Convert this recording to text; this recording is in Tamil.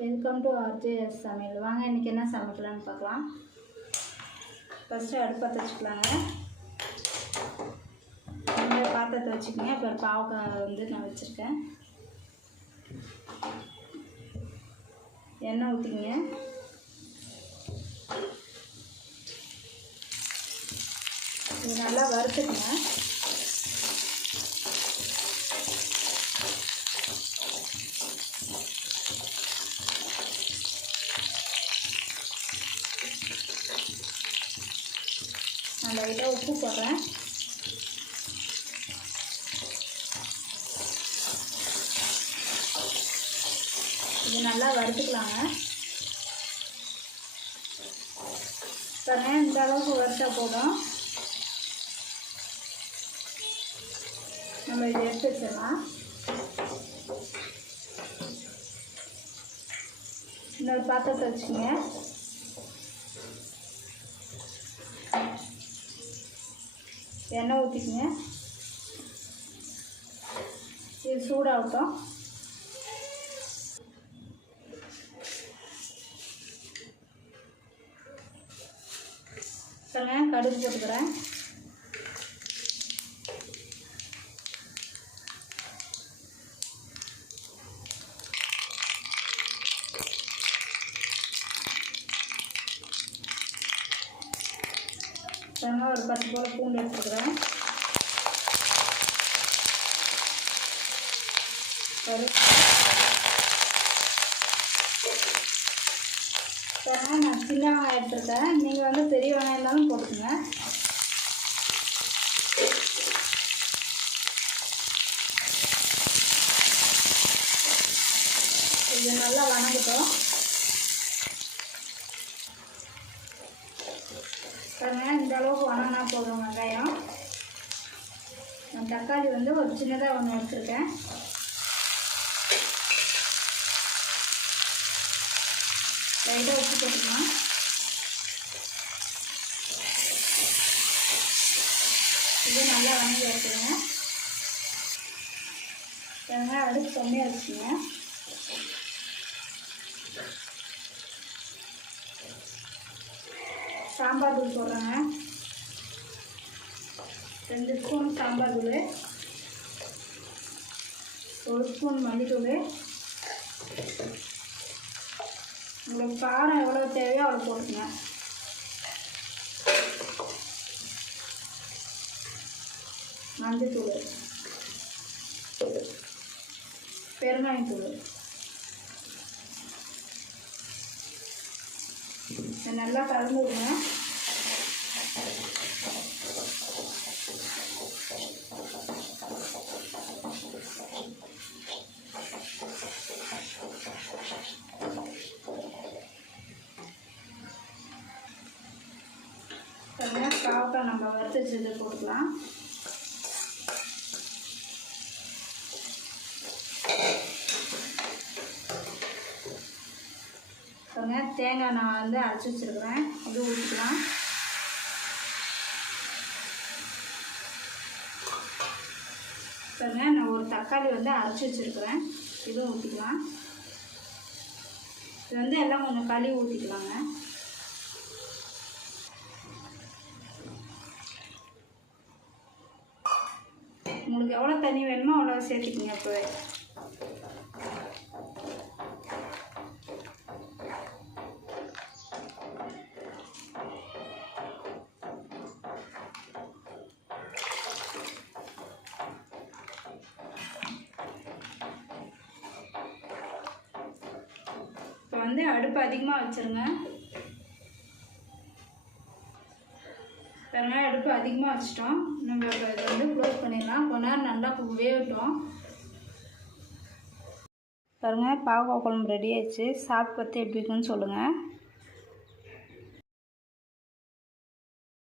வெல்கம் டு ஆர்ஜேஎஸ் சமையல். வாங்க இன்றைக்கி என்ன சமைக்கலான்னு பார்க்கலாம். ஃபஸ்ட்டு அடுப்பை வச்சுக்கலாங்க இந்த பாத்திரத்தை வச்சுக்கோங்க. அப்புறம் பாவக்காய் வந்து நான் வச்சுருக்கேன். எண்ணெய் ஊற்றிக்கங்க இது நல்லா வறுத்துக்குங்க. நான் லைட்டாக உப்பு போடுறேன். இது நல்லா வறுத்துக்கலாங்க. பாருங்க இந்த அளவுக்கு வறுத்தா போதும். நம்ம இதை எடுத்து வச்சிடலாம். இன்னொரு பாத்திரத்தை வச்சுக்கோங்க. எண்ணெய் ஊற்றிக்கிங்க இது சூடாகட்டும். சொல்லுங்கள் கடுகு போட்டுக்கிறேன். தேங்காய் ஒரு பத்து போல் பூண்டு எடுத்துக்கிறேன். தேங்காய் நான் சின்ன வெங்காயம் எடுத்துருக்கேன். நீங்கள் வந்து பெரிய வெங்காயம் இருந்தாலும் போட்டுக்கோங்க இது நல்லா வணங்கட்டும் பாருங்க இந்த அளவுக்கு வணங்கினா வெங்காயம். நான் தக்காளி வந்து ஒரு சின்னதாக ஒன்று எடுத்துருக்கேன் லைட்டாக உப்பு போட்டுக்கலாம். இது நல்லா வணங்கி எடுத்துங்க வெங்காயம் அடுப்பு கம்மியாக வச்சுங்க சாம்பார் தூள் போடுறேங்க. ரெண்டு ஸ்பூன் சாம்பார் தூள் ஒரு ஸ்பூன் மல்லித்தூள். உங்களுக்கு காரம் எவ்வளோ தேவையோ அவ்வளோ போட்டுங்க மஞ்சத்தூள் பெருங்காயத்தூள். நல்லா கலந்து விடுங்க. பாருங்க நம்ம வறுத்து வச்சதை போட்டுக்கலாம். பாருங்க தேங்காய் நான் வந்து அரைச்சி வச்சுருக்குறேன். இது ஊற்றிக்கலாம் பாருங்க நான் ஒரு தக்காளி வந்து அரைச்சி வச்சுருக்குறேன். இதுவும் ஊற்றிக்கலாம் இது வந்து எல்லாம் கொஞ்சம் களி ஊற்றிக்கலாங்க உங்களுக்கு எவ்வளோ தண்ணி வேணுமோ அவ்வளோ சேர்த்துக்கிங்க இப்போவே. இப்போ வந்து அடுப்பு அதிகமாக வச்சுருங்க. பாருங்க அடுப்பு அதிகமாக வச்சிட்டோம். நம்ம இப்போ இதை வந்து க்ளோஸ் பண்ணிடலாம். கொஞ்ச நேரம் நல்லா வேகட்டும். பாருங்க பாவக்காய் குழம்பு ரெடி ஆயிடுச்சு. சாப்பிட்டு பார்த்து எப்படி இருக்குன்னு சொல்லுங்கள்